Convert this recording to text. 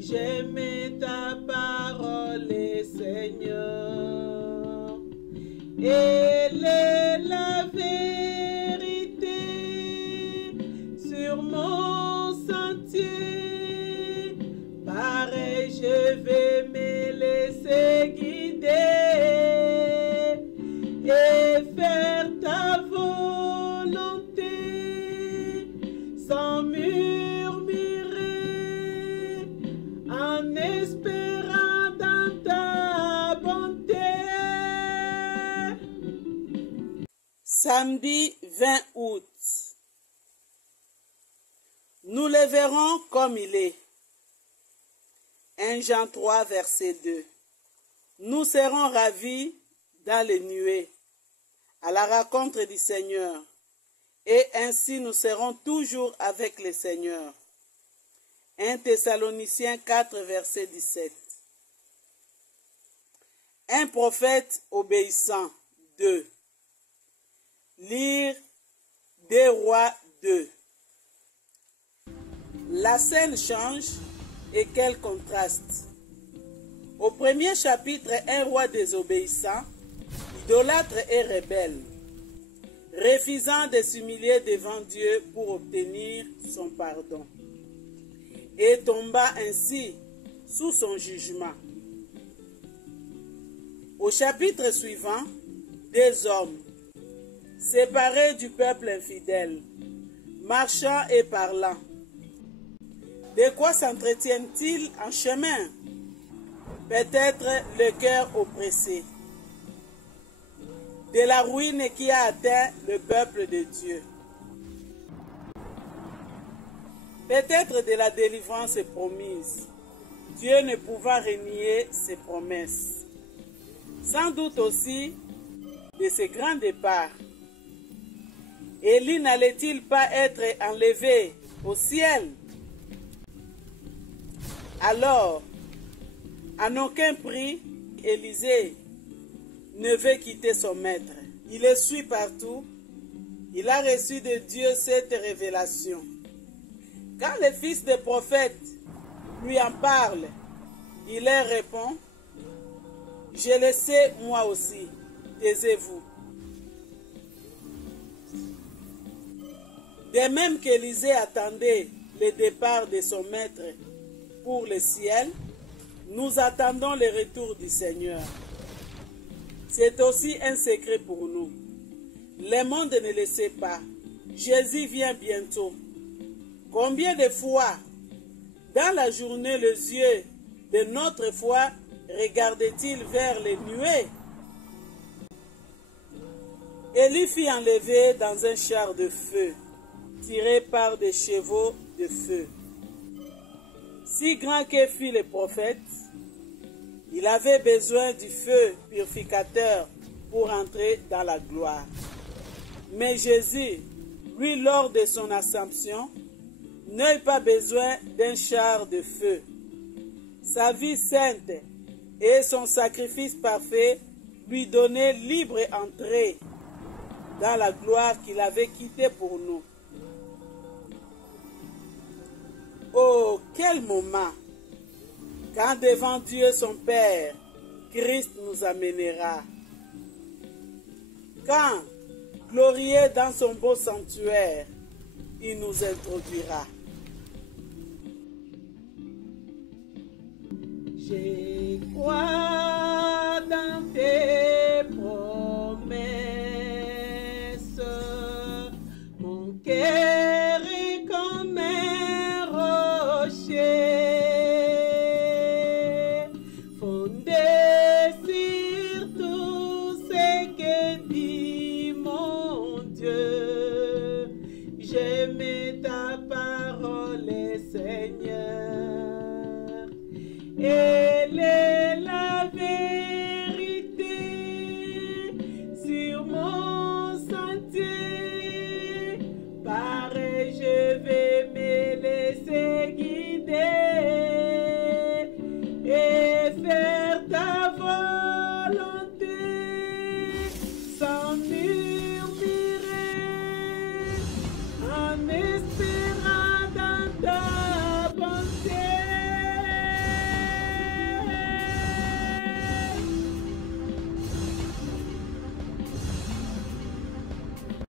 J'aimais ta parole, Seigneur. Elle est la vérité sur mon sentier. Pareil, je vais me laisser guider et faire ta volonté sans murmurer, en espérant dans ta bonté. Samedi 20 août. Nous le verrons comme il est. 1 Jean 3, verset 2. Nous serons ravis dans les nuées, à la rencontre du Seigneur, et ainsi nous serons toujours avec le Seigneur. 1 Thessaloniciens 4, verset 17. Un prophète obéissant. 2. Lire 2 Rois 2. La scène change et quel contraste. Au premier chapitre, un roi désobéissant, idolâtre et rebelle, refusant de s'humilier devant Dieu pour obtenir son pardon, et tomba ainsi sous son jugement. Au chapitre suivant, 2 hommes, séparés du peuple infidèle, marchant et parlant. De quoi s'entretiennent-ils en chemin? Peut-être le cœur oppressé. De la ruine qui a atteint le peuple de Dieu. Peut-être de la délivrance promise, Dieu ne pouvant renier ses promesses. Sans doute aussi de ce grand départ. Élie n'allait-il pas être enlevé au ciel? Alors, à aucun prix, Élisée ne veut quitter son maître. Il le suit partout. Il a reçu de Dieu cette révélation. Quand le fils des prophètes lui en parle, il leur répond, « Je le sais moi aussi, taisez-vous. » De même qu'Élisée attendait le départ de son maître pour le ciel, nous attendons le retour du Seigneur. C'est aussi un secret pour nous. Le monde ne le sait pas. Jésus vient bientôt. Combien de fois, dans la journée, les yeux de notre foi regardaient-ils vers les nuées? Élie fut enlevé dans un char de feu, tiré par des chevaux de feu. Si grand que fut le prophète, il avait besoin du feu purificateur pour entrer dans la gloire. Mais Jésus, lui, lors de son assomption, n'a pas besoin d'un char de feu. Sa vie sainte et son sacrifice parfait lui donnaient libre entrée dans la gloire qu'il avait quittée pour nous. Oh, quel moment! Quand devant Dieu son Père, Christ nous amènera. Quand, glorieux dans son beau sanctuaire, il nous introduira. Je crois dans tes promesses, mon cœur est comme un rocher, fondé sur tout ce que dit mon Dieu. J'aime ta parole, Seigneur. Elle est